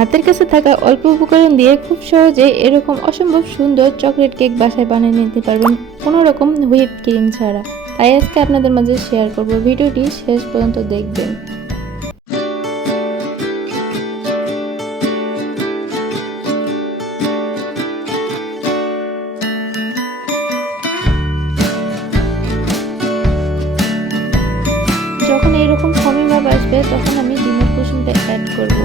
হাতের কাছে থাকা অল্প উপকরণ দিয়ে খুব সহজে এরকম অসম্ভব সুন্দর চকলেট কেক বাসায় বানিয়ে নিতে পারবেন কোনো রকম হুইপ ক্রিম ছাড়া। তাই আজকে আপনাদের মাঝে শেয়ার করব, ভিডিওটি শেষ পর্যন্ত দেখবেন। যখন এরকম ফোমের ভাব আসবে তখন আমি ডিমের কুসুমটা অ্যাড করব।